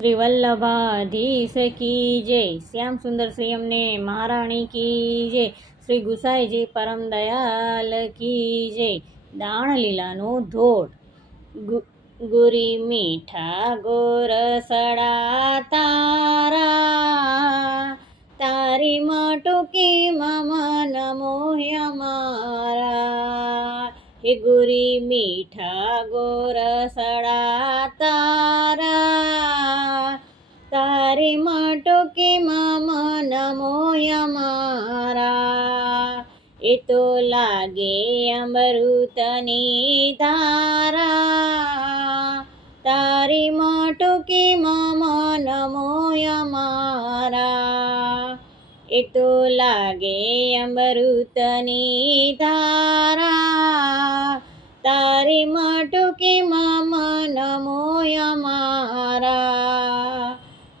શ્રી વલ્લભાધીશ કી જય, શ્યામ સુંદર શ્રી અમને મહારાણી કી જય, શ્રી ગુસાઈજી પરમ દયાલ કી જય. દાણ લીલાનો ધોળ. ગુરી મીઠા ગોરસડા તારા, તારી માટુકી મન મોહ્ય મારા. હે ગુરી મીઠા ગોરસડા તારા, તારી માટુકી મન મોહ્ય મારા. એ તો લાગે અમૃતની ધારા, તારી માટુકી મન મોહ્ય મારા. એ તો લાગે અમૃતની ધારા, તારી માટુકી મન મોહ્ય મારા.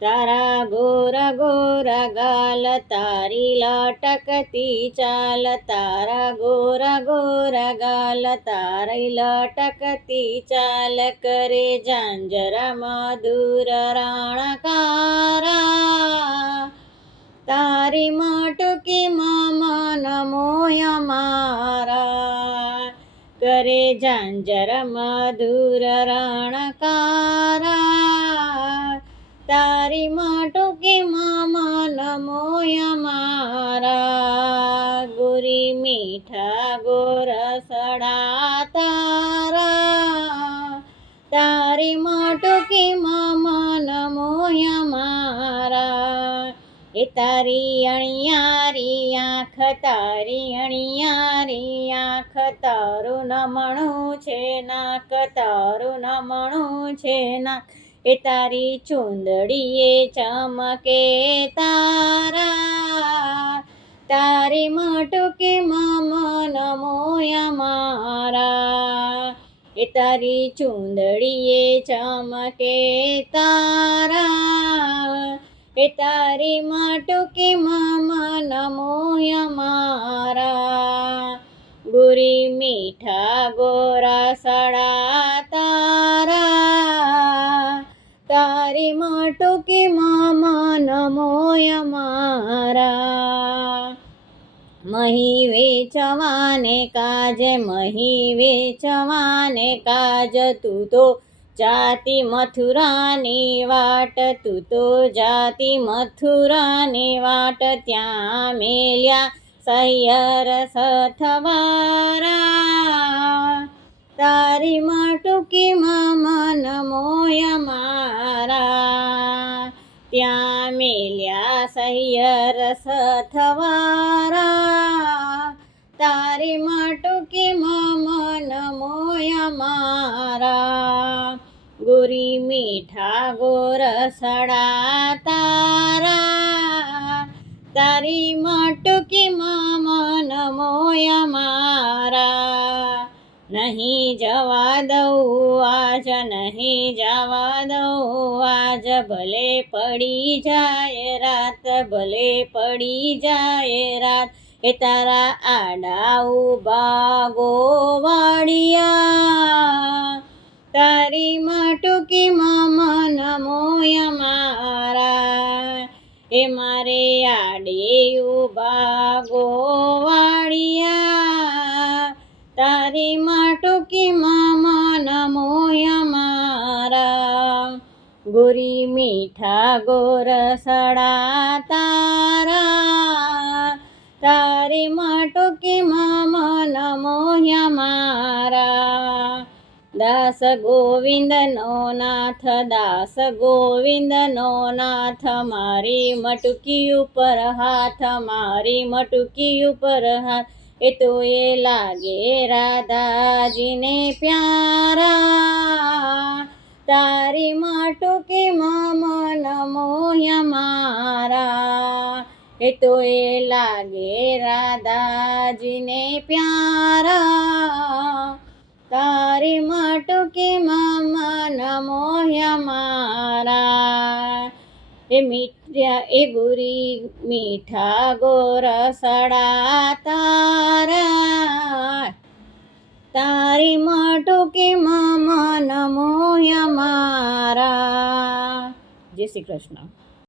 તારા ગોરા ગોરા ગાલ, તારી લટકતી ચાલ, તારા ગોરા ગોરા ગાલ, તારી લટકતી ચાલ, કરે ઝાંઝરા મધુર રણકારા. તારી માટુકી મન મોહ્ય મારા, કરે ઝાંઝર મધુર રણકારા. તારી માટુકી મન મોહ્ય મારા. ગુરી મીઠા ગોરસડા તારા, તારી માટુકી મન મોહ્ય મારા. એ તારી અણિયારી આંખ, તારી અણિયારી આંખ, તારું નમણું છે નાક, તારું નમણું છે નાક. એ તારી ચૂંદડીએ ચમકે તારા, તારી માટુકી મન મોહ્ય મારા. એ તારી ચૂંદડીએ ચમકે તારા, એ તારી માટુકી મન મોહ્ય મારા. ગુરી મીઠા ગોરસડા તારા, તારી માટુકી મન મોહ્ય મારા. મહી વેચવાને કાજ, મહી વેચવાને કાજ, તું તો જાતી મથુરાની વાટ, તું તો જાતી મથુરાની વાટ. ત્યાં મેલ્યા સૈયર સથવારા, તારી માટુકી મન મોહ્ય મારા. ત્યાં મેલ્યા સૈયર સથવારા, તારી માટુકી મન મોહ્ય મારા. ગુરી મીઠા ગોરસડા તારા, તારી માટુકી મન મોહ્ય મારા. નહીં જવા દઉં આજ, નહીં જવા દઉં આજ, ભલે પડી જાય રાત, ભલે પડી જાય રાત. એ તારા આડા ઊભા ગોવાળિયા, તારી માટુકી મન મોહ્ય મારા. એ મારે આડે ઊભા ગોવાળિયા, તારી માટુકી મન મોહ્ય મારા. ગુરી મીઠા ગોરસડા તારા, તારી માટુકી મન મોહ્ય મારા. દાસ ગોવિંદનો નાથ, દાસ ગોવિંદનો નાથ, મારી મટકી ઉપર હાથ, મારી મટકી ઉપર હાથ. એ તો એ લાગે રાધાજીને પ્યારા, તારી માટુકી મન મોહ્ય મારા. એ તો એ લાગે રાધાજીને પ્યારા, તારી માટુકી મન મોહ્ય મારા. એ ગુરી મીઠા ગોરસડા તારા, તારી માટુકી મન મોહ્ય મારા. જય શ્રી કૃષ્ણ.